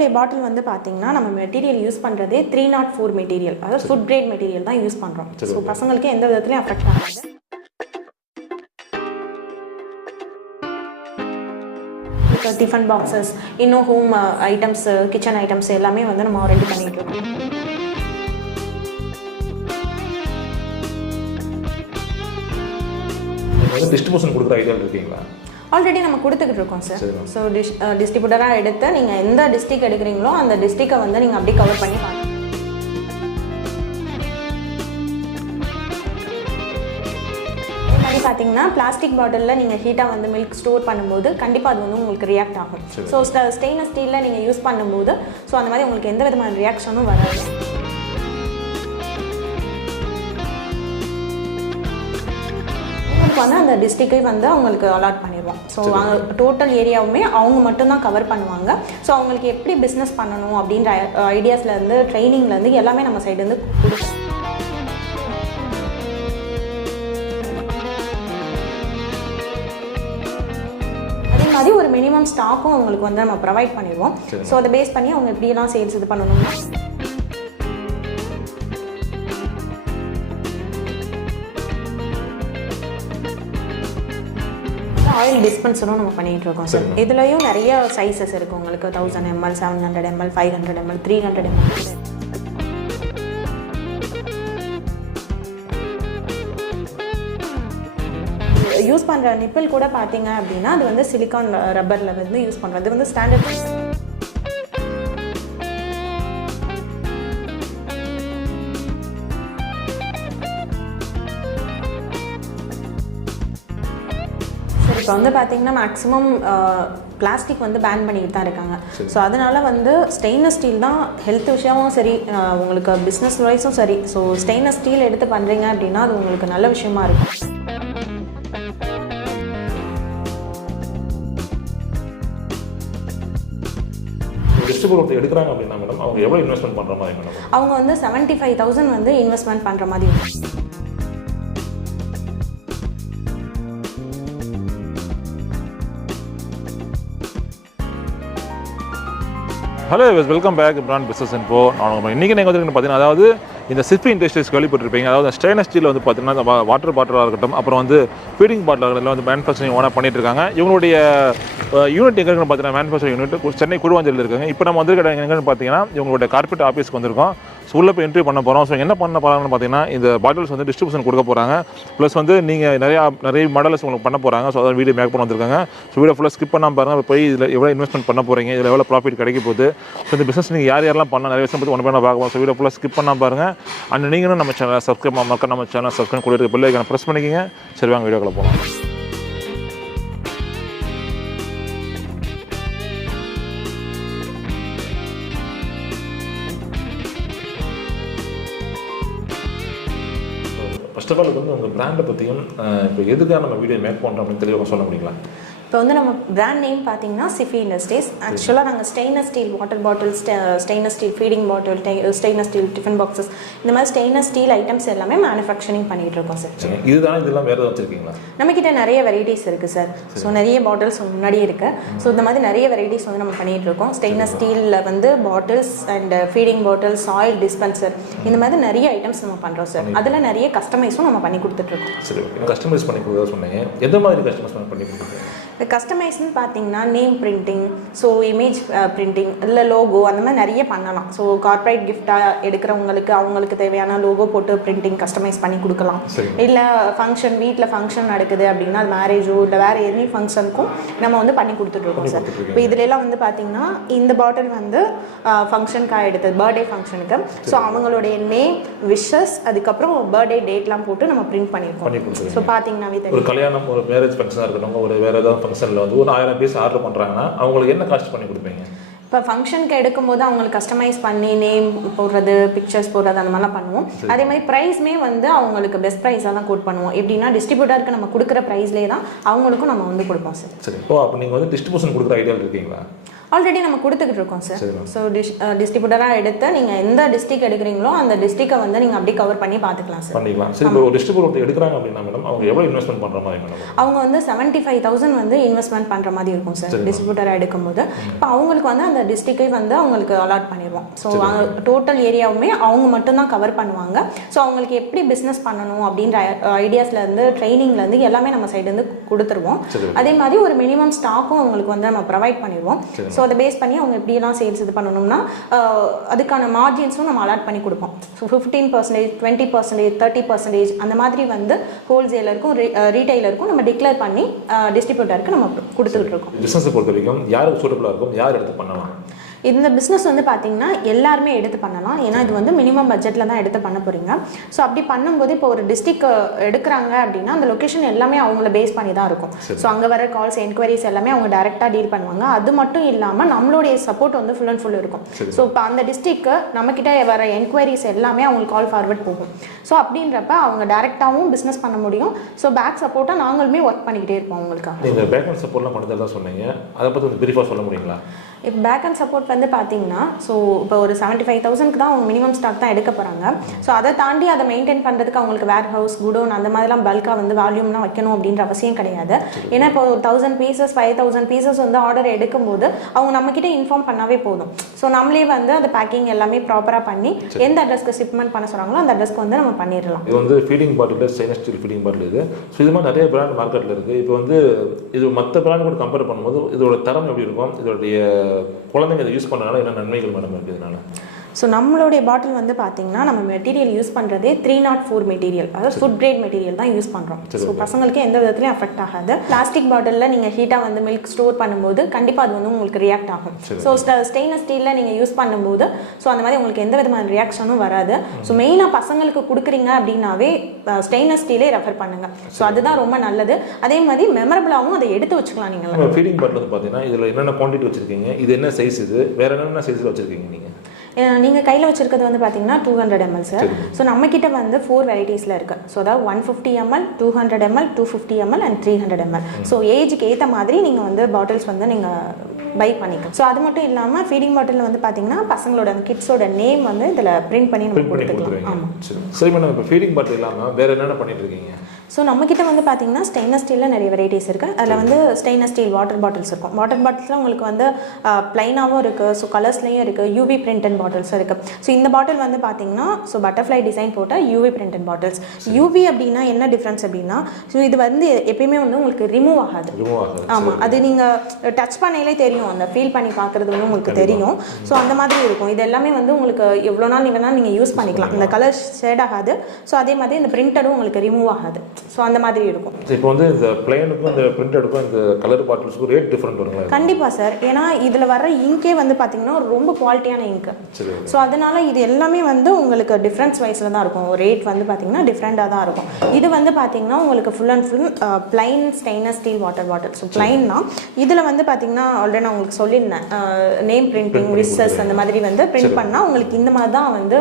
நம்மளுடைய பாட்டில் வந்து பார்த்தீங்கன்னா நம்ம மெட்டீரியல் யூஸ் பண்ணுறதே 304 மெட்டீரியல், அதாவது ஃபுட் கிரேட் மெட்டீரியல் தான் யூஸ் பண்ணுறோம். ஸோ பசங்களுக்கு எந்த விதத்துலையும் அஃபெக்ட் ஆகாது. டிஃபன் பாக்ஸஸ், இன்னும் ஹோம் ஐட்டம்ஸ், கிச்சன் ஐட்டம்ஸ் எல்லாமே வந்து நம்ம ரெடி பண்ணிட்டு இருக்கோம். டிஸ்ட்ரிபியூஷன் கொடுக்குற ஐடியா இருக்கீங்களா? ஆல்ரெடி நம்ம கொடுத்துக்கிட்டு இருக்கோம் சார். ஸோ டிஸ்ட்ரிபியூட்டராக எடுத்து நீங்கள் எந்த டிஸ்ட்ரிக்ட் எடுக்கிறீங்களோ அந்த டிஸ்ட்ரிக்டை வந்து நீங்கள் அப்படியே கவர் பண்ணி பாருங்கள். பார்த்தீங்கன்னா பிளாஸ்டிக் பாட்டிலில் நீங்கள் ஹீட்டாக வந்து மில்க் ஸ்டோர் பண்ணும்போது கண்டிப்பாக அது வந்து உங்களுக்கு ரியாக்ட் ஆகும். ஸோ ஸ்டெயின்லெஸ் ஸ்டீலில் நீங்கள் யூஸ் பண்ணும்போது ஸோ அந்த மாதிரி உங்களுக்கு எந்த விதமான ரியாக்ஷனும் வராது. உங்களுக்கு வந்து அந்த டிஸ்ட்ரிக்டை வந்து அவங்களுக்கு அலாட் பண்ணிடுவோம். ஸோ டோட்டல் ஏரியாவுமே அவங்க மட்டும்தான் கவர் பண்ணுவாங்க. ஸோ அவங்களுக்கு எப்படி பிஸ்னஸ் பண்ணணும் அப்படின்ற ஐடியாஸ்லேருந்து ட்ரைனிங்லேருந்து எல்லாமே நம்ம சைட்லேருந்து கொடுப்போம். அது ஒரு மினிமம் ஸ்டாக்கும் அவங்களுக்கு வந்து நம்ம ப்ரொவைட் பண்ணிடுவோம். ஸோ அதை பேஸ் பண்ணி அவங்க எப்படியெல்லாம் சேல்ஸ் இது பண்ணணும்னா ஆயில் டிஸ்பென்சரும் நம்ம பண்ணிகிட்டு இருக்கோம் சார். இதுலேயும் நிறைய சைஸஸ் இருக்குது உங்களுக்கு. 1000 ml, 700 ml, 500 ml, 300 ml. Use பண்ணுற நிப்பிள் கூட பார்த்தீங்க அப்படின்னா அது வந்து சிலிக்கான் ரப்பரில் வந்து யூஸ் பண்ணுறது. அது வந்து ஸ்டாண்டர்ட். சரி, இப்போ வந்து பார்த்தீங்கன்னா மேக்ஸிமம் பிளாஸ்டிக் வந்து பேன் பண்ணிட்டு தான் இருக்காங்க. ஸோ அதனால் வந்து ஸ்டெயின்லெஸ் ஸ்டீல் தான் ஹெல்த் விஷயமும் சரி, உங்களுக்கு பிஸ்னஸ் வைஸும் சரி. ஸோ ஸ்டெயின்லெஸ் ஸ்டீல் எடுத்து பண்ணுறீங்க அப்படின்னா அது உங்களுக்கு நல்ல விஷயமா இருக்கும். டிஸ்ட்ரிபியூட்டர் எடுக்கிறாங்க அப்படின்னா மேடம் அவங்க எவ்வளோ இன்வெஸ்ட்மெண்ட் பண்ணுற மாதிரி மேடம்? அவங்க வந்து 75,000 வந்து இன்வெஸ்ட்மெண்ட் பண்ணுற மாதிரி இருக்கும். Hello, welcome back Imran business info. நான் இன்றைக்கி நீங்கள் வந்து பார்த்தீங்கன்னா, அதாவது இந்த சிற்பி இண்டஸ்ட்ரீஸ் கேள்விப்பட்டிருப்பீங்க. அதாவது ஸ்டெயின்லெஸ் ஸ்டீல் வந்து பார்த்தீங்கன்னா வாட்டர் பாட்டிலாக இருக்கட்டும், அப்புறம் வந்து ஃபீடிங் பாட்டில் வந்து மேனுஃபேக்சரிங் ஓனாக பண்ணிட்டு இருக்காங்க. இவங்களுடைய யூனிட் எங்கே பார்த்தீங்கன்னா மேனுஃபேக்சரிங் யூனிட் சென்னை குருவாஞ்சலில் இருக்காங்க. இப்போ நம்ம வந்து எங்கன்னு பார்த்தீங்கன்னா இவங்களுடைய கார்பரேட் ஆஃபீஸ்க்கு வந்திருக்கோம். ஸோ உள்ளே போய் என்ட்ரி பண்ண போகிறோம். ஸோ என்ன பண்ண போகிறாங்கன்னு பார்த்தீங்கன்னா இந்த பாட்டில்ஸ் வந்து டிஸ்ட்ரிபியூஷன் கொடுக்க போகிறாங்க. ப்ளஸ் வந்து நீங்கள் நிறைய மாடல்ஸ் உங்களுக்கு பண்ண போகிறாங்க. ஸோ அதாவது வீடியோ மேக் பண்ண வந்திருக்காங்க. ஸோ வீடியோ ஃபுல்லாக ஸ்கிப் பண்ணாமல் பாருங்கள். போய் இதில் எவ்வளோ இன்வெஸ்ட்மெண்ட் பண்ண போகிறீங்க, இதில் எவ்வளோ ப்ராஃபிட் கிடைக்க போகுது, ஸோ இந்த பிஸ்னஸ் நீங்கள் யாரெல்லாம் பண்ணலாம் நிறைய விஷயம் பற்றி ஒன்று பண்ண பார்க்கலாம். ஸோ வீடியோ ஃபுல்லாக ஸ்கிப் பண்ணாமல் பாருங்கள். அண்ட் நீங்களும் நம்ம சேனலை சப்ஸ்கிரைப் மக்கள் நம்ம சேனல் சப்ஸ்கிரைப் கூட இருக்க பெல் ஐக்கானை ப்ரெஸ் பண்ணிக்கிங்க. சரி, வாங்க வீடியோக்குள்ள போகலாம். ஃபர்ஸ்ட் ஆஃப் ஆல் வந்து உங்கள் பிராண்டை பற்றியும் இப்போ எதுக்காக நம்ம வீடியோ மேக் பண்ணுறோம் அப்படின்னு தெளிவாக சொல்ல முடியுங்களா? இப்போ வந்து நம்ம பிராண்ட் நேம் பார்த்தீங்கன்னா சிஃபி இண்டஸ்ட்ரீஸ். ஆக்சுவலாக நாங்கள் ஸ்டெயின்லெஸ் ஸ்டீல் வாட்டர் பாட்டில், stainless steel feeding bottle, stainless steel tiffin boxes, இந்த மாதிரி ஸ்டெயின்லெஸ் ஸ்டீல் ஐட்டம்ஸ் எல்லாமே மேனுஃபேக்சரிங் பண்ணிகிட்டு இருக்கோம் சார். இதுதான் இதெல்லாம் வேறு ஏதாவது வச்சுருக்கீங்களா? நம்மக்கிட்ட நிறைய வெரைட்டிஸ் இருக்குது சார். ஸோ நிறைய பாட்டில்ஸ் முன்னாடியே இருக்குது. ஸோ இந்த மாதிரி நிறைய வெரைட்டிஸ் வந்து நம்ம பண்ணிகிட்டு இருக்கோம். ஸ்டெயின்லெஸ் ஸ்டீலில் வந்து bottles and feeding bottles, oil dispenser, இந்த மாதிரி நிறைய ஐட்டம்ஸ் நம்ம பண்ணுறோம் சார். அதில் நிறைய கஸ்டமைஸும் நம்ம பண்ணி கொடுத்துட்ருக்கோம். சரி, கஸ்டமைஸ் பண்ணி கொடுக்குறதா சொன்னீங்க. எந்த மாதிரி கஸ்டமைஸ் பண்ணி கொடுக்குறீங்க? இப்போ கஸ்டமைஸ்ன்னு பார்த்தீங்கன்னா name printing, so image printing, இல்லை லோகோ, அந்த மாதிரி நிறைய பண்ணலாம். ஸோ கார்ப்பரேட் கிஃப்டாக எடுக்கிறவங்களுக்கு அவங்களுக்கு தேவையான லோகோ போட்டு பிரிண்டிங் கஸ்டமைஸ் பண்ணி கொடுக்கலாம். இல்லை ஃபங்க்ஷன், வீட்டில் ஃபங்க்ஷன் நடக்குது அப்படின்னா அது மேரேஜோ இல்லை வேறு எனி ஃபங்க்ஷனுக்கும் நம்ம வந்து பண்ணி கொடுத்துட்ருக்கோம் சார். இப்போ இதுலலாம் வந்து பார்த்தீங்கன்னா இந்த பாட்டில் வந்து ஃபங்க்ஷனுக்காக எடுத்தது, பர்த்டே ஃபங்க்ஷனுக்கு. ஸோ அவங்களுடைய நேம், விஷஸ், அதுக்கப்புறம் பர்த்டே டேட்லாம் போட்டு நம்ம பிரிண்ட் பண்ணியிருக்கோம். ஸோ பார்த்தீங்கன்னாவே ஒரு கல்யாணம், ஒரு மேரேஜ் ஃபங்க்ஷனாக இருக்கட்டும், ஒரு வேறு ஏதாவது ஃபங்க்ஷனில் வந்து ஒரு 1000 பீஸ் ஆர்டர் பண்ணுறாங்கன்னா அவங்களுக்கு என்ன காஸ்ட் பண்ணி கொடுப்பீங்க? இப்போ ஃபங்க்ஷனுக்கு எடுக்கும்போது அவங்களுக்கு கஸ்டமைஸ் பண்ணி நேம் போடுறது, பிக்சர்ஸ் போடுறது, அந்த மாதிரிலாம் பண்ணுவோம். அதே மாதிரி ப்ரைஸ்மே வந்து அவங்களுக்கு பெஸ்ட் ப்ரைஸாக தான் கோட் பண்ணுவோம். எப்படின்னா டிஸ்ட்ரிபியூட்டருக்கு நம்ம கொடுக்குற ப்ரைஸ்லேயே தான் அவங்களுக்கும் நம்ம வந்து கொடுப்போம் சார். சரி, அப்போ நீங்கள் வந்து டிஸ்ட்ரிபியூஷன் கொடுக்குற ஐடியா இருக்கீங்களா? ஆல்ரெடி நம்ம கொடுத்துக்கிட்டு இருக்கோம் சார். ஸோ டிஸ்ட்ரிபியூட்டராக எடுத்து நீங்கள் எந்த டிஸ்ட்ரிக்ட் எடுக்கிறீங்களோ அந்த டிஸ்ட்ரிக்டை வந்து நீங்கள் அப்படியே கவர் பண்ணி பார்த்துக்கலாம் சார். பண்ணிக்கலாம். சரி, இப்போ ஒரு டிஸ்ட்ரிபியூட்டர் எடுக்கிறாங்க அப்படின்னா மேடம் அவங்க எவ்வளோ இன்வெஸ்ட்மெண்ட் பண்ணுற மாதிரி மேடம்? அவங்க வந்து 75,000 வந்து இன்வெஸ்ட்மெண்ட் பண்ணுற மாதிரி இருக்கும் சார் டிஸ்ட்ரிபியூட்டராக எடுக்கும்போது. இப்போ அவங்களுக்கு வந்து அந்த டிஸ்ட்ரிக்டை வந்து அவங்களுக்கு அலாட் பண்ணிடுவோம். ஸோ டோட்டல் ஏரியாவுமே அவங்க மட்டும்தான் கவர் பண்ணுவாங்க. ஸோ அவங்களுக்கு எப்படி பிஸ்னஸ் பண்ணணும் அப்படின்ற ஐடியாஸ்லேருந்து ட்ரைனிங்லேருந்து எல்லாமே நம்ம சைடுலேருந்து கொடுத்துருவோம். அதே மாதிரி ஒரு மினிமம் ஸ்டாக்கும் அவங்களுக்கு வந்து நம்ம ப்ரொவைட் பண்ணிடுவோம். ஸோ அதை பேஸ் பண்ணி அவங்க எப்படியெல்லாம் சேல்ஸ் இது பண்ணணும்னா அதுக்கான மார்ஜின்ஸும் நம்ம அலாட் பண்ணி கொடுப்போம். ஸோ 15%, 20%, 30% அந்த மாதிரி வந்து ஹோல்சேலருக்கும் ரீட்டைலருக்கும் நம்ம டிக்ளேர் பண்ணி டிஸ்ட்ரிபியூட்டருக்கு நம்ம கொடுத்துக்கிட்டு இருக்கோம். பிஸ்னஸை பொறுத்த வரைக்கும் யாருக்கு சூட்டபுளாக இருக்கும், யார் எடுத்து பண்ணலாம்? இந்த பிஸ்னஸ் வந்து பார்த்தீங்கன்னா எல்லாருமே எடுத்து பண்ணலாம். ஏன்னா இது வந்து மினிமம் பட்ஜெட்டில் தான் எடுத்து பண்ண போகிறீங்க. ஸோ அப்படி பண்ணும்போது இப்போ ஒரு டிஸ்ட்ரிக்ட் எடுக்கிறாங்க அப்படின்னா அந்த லொக்கேஷன் எல்லாமே அவங்கள பேஸ் பண்ணி தான் இருக்கும். ஸோ அங்கே வர கால்ஸ் என்கொயரிஸ் எல்லாமே அவங்க டேரெக்டாக டீல் பண்ணுவாங்க. அது மட்டும் இல்லாமல் நம்மளுடைய சப்போர்ட் வந்து ஃபுல் அண்ட் ஃபுல் இருக்கும். ஸோ இப்போ அந்த டிஸ்ட்ரிக்ட் நம்மக்கிட்ட வர என்கொயரிஸ் எல்லாமே அவங்களுக்கு கால் ஃபார்வர்ட் போகும். ஸோ அப்படின்றப்ப அவங்க டேரெக்டாகவும் பிஸ்னஸ் பண்ண முடியும். ஸோ பேக் சப்போர்ட்டாக நாங்களுமே ஒர்க் பண்ணிக்கிட்டே இருப்போம் அவங்களுக்காக. நீங்கள் பேக் அண்ட் சப்போர்ட்லாம் பண்ணி தான் சொன்னீங்க, அதை பற்றி கொஞ்சம் பிரீஃபாக சொல்ல முடியுங்களா? இப்போ பேக் அண்ட் சப்போர்ட் வந்து பார்த்தீங்கன்னா ஸோ இப்போ ஒரு 75,000க்கு தான் அவங்க மினிமம் ஸ்டாக் தான் எடுக்க போகிறாங்க. ஸோ அதை தாண்டி அதை மெயின்டைன் பண்ணுறதுக்கு அவங்களுக்கு வேர் ஹவுஸ், குடோன் அந்த மாதிரிலாம் பல்காக வந்து வால்யூம்லாம் வைக்கணும் அப்படின்ற அவசியம் கிடையாது. ஏன்னா இப்போ 1000 பீசஸ் 5000 பீசஸ் வந்து ஆர்டர் எடுக்கும்போது அவங்க நம்மக்கிட்ட இன்ஃபார்ம் பண்ணாவே போதும். ஸோ நம்மளே வந்து அந்த பேக்கிங் எல்லாமே ப்ராப்பராக பண்ணி எந்த அட்ரஸ்க்கு ஷிப்மெண்ட் பண்ண சொல்கிறாங்களோ அந்த அட்ரஸ்க்கு வந்து நம்ம பண்ணிடலாம். இது வந்து feeding bottle, stainless steel feeding bottle இது. ஸோ இது மாதிரி நிறைய பிராண்ட் மார்க்கெட்டில் இருக்குது. இப்போ வந்து இது மற்ற பிராண்ட் கூட கம்பேர் பண்ணும்போது இதோட தரம் எப்படி இருக்கும், இதோடைய குழந்தைங்க இதை யூஸ் பண்ணனால என்ன நன்மைகள் மேடம் இருக்குது இதனால? ஸோ நம்மளுடைய பாட்டில் வந்து பார்த்தீங்கன்னா நம்ம மெட்டீரியல் யூஸ் பண்ணுறதே 304 மெட்டீரியல், அதாவது ஃபுட் கிரேட் மெட்டீரியல் தான் யூஸ் பண்ணுறோம். ஸோ பசங்களுக்கு எந்த விதத்துலையும் அஃபெக்ட் ஆகாது. பிளாஸ்டிக் பாட்டிலில் நீங்கள் ஹீட்டாக வந்து மில்க் ஸ்டோர் பண்ணும்போது கண்டிப்பாக அது வந்து உங்களுக்கு ரியாக்ட் ஆகும். ஸோ ஸ்டெயின்லெஸ் ஸ்டீலில் நீங்கள் யூஸ் பண்ணும்போது ஸோ அந்த மாதிரி உங்களுக்கு எந்த விதமான ரியாக்ஷனும் வராது. ஸோ மெயினாக பசங்களுக்கு கொடுக்குறீங்க அப்படின்னாவே ஸ்டெயின்லெஸ் ஸ்டீலே ரெஃபர் பண்ணுங்கள். ஸோ அதுதான் ரொம்ப நல்லது. அதே மாதிரி மெமரபிளாகவும் அதை எடுத்து வச்சுக்கலாம். நீங்கள் ஃபீடிங் பாட்டில் வந்து பார்த்தீங்கன்னா இதில் என்னென்ன குவான்டிட்டி வச்சுருக்கீங்க, இது என்ன சைஸ், இது வேறு என்னென்ன சைஸில் வச்சுருக்கீங்க நீங்கள்? நீங்கள் கையில் வச்சுருக்கிறது வந்து பார்த்தீங்கன்னா 200 ml சார். ஸோ நம்மக்கிட்ட வந்து 4 வெரைட்டிஸில் இருக்குது. ஸோ அதாவது 150 ml, 200 ml, 250 ml and 300 ml. So ஏஜுக்கு ஏற்ற மாதிரி நீங்கள் வந்து பாட்டில்ஸ் வந்து நீங்கள் பை பண்ணிக்கலாம். ஸோ அது மட்டும் இல்லாமல் ஃபீடிங் பாட்டில் வந்து பார்த்தீங்கன்னா பசங்களோட கிட்ஸோட நேம் வந்து இதில் பிரிண்ட் பண்ணி நம்ம கொடுத்துக்கலாம். ஆமாம். சரி மேடம், இப்போ ஃபீடிங் பாட்டில் இல்லாமல் வேறு என்னென்ன பண்ணிட்டு இருக்கீங்க? ஸோ நம்மக்கிட்ட வந்து பார்த்தீங்கன்னா ஸ்டெயின்லெஸ் ஸ்டீலில் நிறைய வெரைட்டிஸ் இருக்குது. அதில் வந்து ஸ்டெயின்லெஸ் ஸ்டீல் வாட்டர் பாட்டில்ஸ் இருக்கும். வாட்டர் பாட்டில்ஸில் உங்களுக்கு வந்து ப்ளைனாகவும் இருக்குது, ஸோ கலர்ஸ்லேயும் இருக்குது, யூவி பிரிண்டட் பாட்டில்ஸும் இருக்குது. ஸோ இந்த பாட்டில் வந்து பார்த்தீங்கன்னா ஸோ பட்டர்ஃப்ளை டிசைன் போட்ட யூவி பிரிண்டட் பாட்டில்ஸ். யூவி அப்படின்னா என்ன டிஃப்ரென்ஸ் அப்படின்னா ஸோ இது வந்து எப்பயுமே வந்து உங்களுக்கு ரிமூவ் ஆகாது. ஆமாம், அது நீங்கள் டச் பண்ணையிலே தெரியும், அந்த ஃபீல் பண்ணி பார்க்குறது வந்து உங்களுக்கு தெரியும். ஸோ அந்த மாதிரி இருக்கும். இது எல்லாமே வந்து உங்களுக்கு எவ்வளோ நாள் நீங்கள் யூஸ் பண்ணிக்கலாம். இந்த கலர் ஷேட் ஆகாது. ஸோ அதே மாதிரி இந்த பிரிண்டடும் உங்களுக்கு ரிமூவ் ஆகாது. ஸோ அந்த மாதிரி இருக்கும். இப்போ வந்து இந்த பிளைனுக்கும் இந்த பிரிண்டடுக்கும் இந்த கலர் பாட்டில்ஸ்க்கும் ரேட் டிஃபரெண்ட் வருங்களா? கண்டிப்பாக சார். ஏன்னா இதில் வர இங்கே வந்து பார்த்தீங்கன்னா ரொம்ப குவாலிட்டியான இங்கு. ஸோ அதனால இது எல்லாமே வந்து உங்களுக்கு டிஃப்ரென்ஸ் வைஸில் தான் இருக்கும். ரேட் வந்து பார்த்தீங்கன்னா டிஃப்ரெண்ட்டாக தான் இருக்கும். இது வந்து பார்த்தீங்கன்னா உங்களுக்கு full and full plain stainless steel water bottle. So பிளைன்னா இதில் வந்து பார்த்தீங்கன்னா ஆல்ரெடி நான் உங்களுக்கு சொல்லியிருந்தேன், நேம் பிரிண்டிங், விசஸ் அந்த மாதிரி வந்து பிரிண்ட் பண்ணால் உங்களுக்கு இந்த மாதிரி தான் வந்து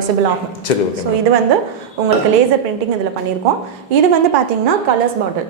விசிபிள் ஆகும். ஸோ இது வந்து உங்களுக்கு லேசர் பிரிண்டிங் இதில் பண்ணியிருக்கோம். இது வந்து பார்த்தீங்கன்னா கலர்ஸ் பாட்டில்.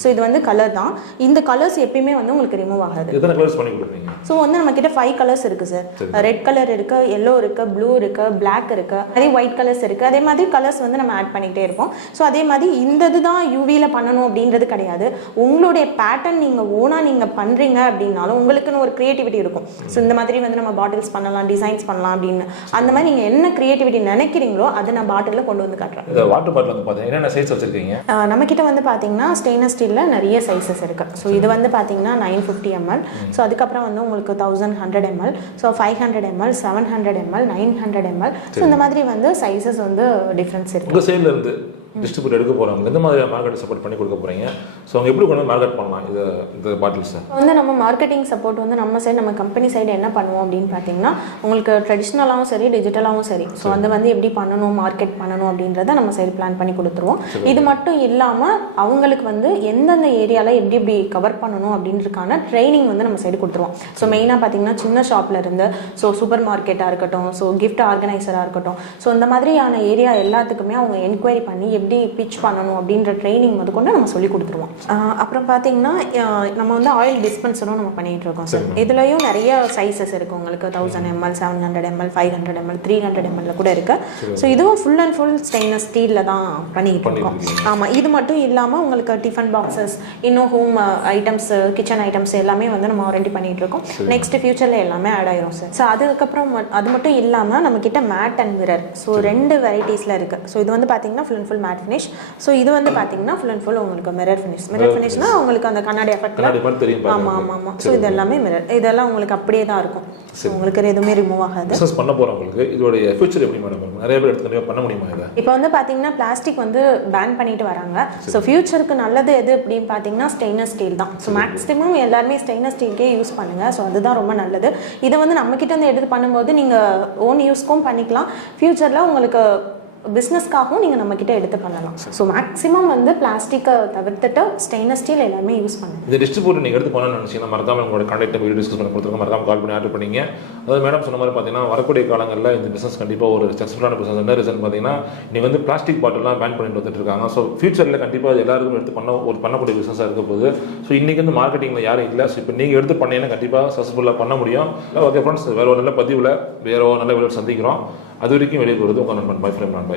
ஸோ இது வந்து கலர் தான். இந்த கலர்ஸ் எப்பயுமே வந்து உங்களுக்கு ரிமூவ் ஆகாது. எத்தனை கலர்ஸ் பண்ணி கொடுப்பீங்க? ஸோ வந்து நம்ம கிட்ட 5 கலர்ஸ் இருக்குது சார். ரெட் கலர் இருக்குது, எல்லோ இருக்குது, ப்ளூ இருக்குது, பிளாக் இருக்குது, அதே ஒயிட் கலர்ஸ் இருக்குது. அதே மாதிரி கலர்ஸ் வந்து நம்ம ஆட் பண்ணிக்கிட்டே இருப்போம். ஸோ அதே மாதிரி இந்த இதுதான் யூவியில் பண்ணணும் அப்படின்றது கிடையாது. உங்களுடைய பேட்டர்ன் நீங்கள் ஓனாக நீங்கள் பண்ணுறீங்க அப்படின்னாலும் உங்களுக்குன்னு ஒரு க்ரியேட்டிவிட்டி இருக்கும். ஸோ இந்த மாதிரி வந்து நம்ம பாட்டில்ஸ் பண்ணலாம், டிசைன்ஸ் பண்ணலாம் அப்படின்னு அந்த மாதிரி நீங்கள் என்ன க்ரியேட்டிவிட்டி நினைக்கிறீங்களோ அதை நான் பாட்டிலில் கொண்டு வந்து காட்டுறேன். இந்த வாட்டர் பாட்டில் வந்து பார்த்தீங்கன்னா என்னென்ன சைஸ் வச்சுருக்கீங்க? நம்மக்கிட்ட வந்து பார்த்தீங்கன்னா ஸ்டெயின்லெஸ் ஸ்டீலில் நிறைய சைஸஸ் இருக்குது. ஸோ இது வந்து பார்த்தீங்கன்னா 950 ml. ஸோ அதுக்கப்புறம் வந்து உங்களுக்கு 1100 ml, so 500 ml, 700 ml, 900 ml. So இந்த மாதிரி வந்து சைஸஸ் வந்து டிஃப்ரென்ஸ் இருக்குது. உங்கள் சைடில் இருந்து டிஸ்ட்ரிபியூட் எடுக்க போகிறாங்க, எந்த மாதிரி மார்க்கெட் சப்போர்ட் பண்ணி கொடுக்க போகிறீங்க? ஸோ அவங்க எப்படி கொண்டு வந்து மார்க்கெட் பண்ணலாம் இந்த பாட்டில்ஸை? வந்து நம்ம மார்க்கெட்டிங் சப்போர்ட் வந்து நம்ம சைடு, நம்ம கம்பெனி சைடு என்ன பண்ணுவோம் அப்படின்னு பார்த்தீங்கன்னா உங்களுக்கு ட்ரெடிஷ்னலாகவும் சரி, டிஜிட்டலாகவும் சரி, ஸோ அது வந்து எப்படி பண்ணணும், மார்க்கெட் பண்ணணும் அப்படின்றத நம்ம சைடு பிளான் பண்ணி கொடுத்துருவோம். இது மட்டும் இல்லாமல் அவங்களுக்கு வந்து எந்தெந்த ஏரியாவில் எப்படி எப்படி கவர் பண்ணணும் அப்படின்றதுக்கான ட்ரைனிங் வந்து நம்ம சைடு கொடுத்துருவோம். ஸோ மெயினாக பார்த்தீங்கன்னா சின்ன ஷாப்பில் இருந்து ஸோ சூப்பர் மார்க்கெட்டாக இருக்கட்டும், ஸோ கிஃப்ட் ஆர்கனைசராக இருக்கட்டும், ஸோ இந்த மாதிரியான ஏரியா எல்லாத்துக்குமே அவங்க என்கொயரி பண்ணி எப்படி பிச் பண்ணணும் அப்படின்ற ட்ரைனிங் கொண்டு நம்ம சொல்லி கொடுத்துருவோம். அப்புறம் பார்த்தீங்கன்னா நம்ம வந்து ஆயில் டிஸ்பென்சரும் நம்ம பண்ணிகிட்டு இருக்கோம் சார். இதுலேயும் நிறைய சைஸஸ் இருக்குது உங்களுக்கு. 1000 ml, 700 ml, 500 ml, 300 ml கூட இருக்குது. ஸோ இதுவும் ஃபுல் அண்ட் ஃபுல் ஸ்டெயின்லெஸ் ஸ்டீலில் தான் பண்ணிக்கிட்டு இருக்கோம். ஆமாம், இது மட்டும் இல்லாமல் உங்களுக்கு டிஃபன் பாக்ஸஸ், இன்னும் ஹோம் ஐட்டம்ஸ், கிச்சன் ஐட்டம்ஸ் எல்லாமே வந்து நம்ம வாரண்டி பண்ணிகிட்டு இருக்கோம். நெக்ஸ்ட் ஃபியூச்சரில் எல்லாமே ஆட் ஆயிரும் சார். ஸோ அதுக்கப்புறம் அது மட்டும் இல்லாமல் நம்மக்கிட்ட மேட் அண்ட் மிரர், ஸோ 2 வெரைட்டிஸில் இருக்குது. ஸோ இது வந்து பார்த்தீங்கன்னா full and full matte finish. So இது வந்து பார்த்தீங்கன்னா ஃபுல் அண்ட் ஃபுல் உங்களுக்கு மிரர் ஃபினிஷ்னா உங்களுக்கு அந்த கண்ணாடி எஃபெக்ட் தெரியும். ஆமாம். ஸோ இது எல்லாமே மிரர், இதெல்லாம் உங்களுக்கு அப்படியே தான் இருக்கும். உங்களுக்கு எதுவுமே ரிமூவ் ஆகாது. பிசினஸ் பண்ண போறவங்களுக்கு இதோட ஃபியூச்சர் எப்படி மேடம் இருக்கும்? நிறைய பேர் எடுத்து பண்ண முடியுமா இதை? இப்போ வந்து பாத்தீங்கன்னா பிளாஸ்டிக் வந்து பேன் பண்ணிட்டு வராங்க. ஸோ ஃபியூச்சருக்கு நல்லது எது அப்படின்னு பாத்தீங்கன்னா ஸ்டெயின்லெஸ் ஸ்டீல் தான். ஸோ மேக்ஸிமம் எல்லாருமே ஸ்டெயின்லெஸ் ஸ்டீல்கே யூஸ் பண்ணுங்க. ஸோ அதுதான் ரொம்ப நல்லது. இதை வந்து நம்ம கிட்ட இருந்து எடுத்து பண்ணும்போது நீங்க ஓன் யூஸ்க்கும் பண்ணிக்கலாம். ஃபியூச்சர்ல உங்களுக்கு பிஸ்னஸ்க்காகவும் நீங்கள் நம்மக்கிட்ட எடுத்து பண்ணலாம். ஸோ மேக்ஸிமம் வந்து பிளாஸ்டிக்கை தவிர்த்துட்டு ஸ்டெயின்லெஸ் ஸ்டீல் எல்லாமே யூஸ் பண்ணுங்க. இந்த டிஸ்ட்ரிபியூட்டர் நீங்கள் எடுத்து பண்ணணும்னு நினச்சிங்கன்னா மறக்காம உங்களோட கான்டாக்ட் வீடியோ டிஸ்கஸ் பண்ணி கொடுத்துருங்க. மறக்காம கால் பண்ணி ஆர்டர் பண்ணிங்க. அதாவது மேடம் சொன்ன மாதிரி பார்த்தீங்கன்னா வரக்கூடிய காலங்களில் இந்த பிஸ்னஸ் கண்டிப்பாக ஒரு சக்ஸஸ்ஃபுல்லான பிஸ்னஸ். என்ன ரீசன் பார்த்தீங்கன்னா நீங்கள் வந்து பிளாஸ்டிக் பாட்டிலாம் பேன் பண்ணிட்டு வந்துட்டு இருக்காங்க. ஸோ ஃபியூச்சரில் கண்டிப்பாக எல்லாருக்கும் எடுத்து பண்ணக்கூடிய பிஸ்னஸாக இருக்க போகுது. ஸோ இன்றைக்கி வந்து மார்க்கெட்டிங்கில் யாரும் இல்லை. ஸோ இப்போ நீங்கள் எடுத்து பண்ணீங்கன்னா கண்டிப்பாக சக்ஸஸ்ஃபுல்லாக பண்ண முடியும். ஓகே ஃப்ரெண்ட்ஸ், வேறு ஒரு நல்ல பதிவில் வேறு ஒரு நல்ல வீடியோ சந்திக்கிறோம். அது வரைக்கும் வெளியே போகிறது உங்கள் நண்பன். By friend. பை.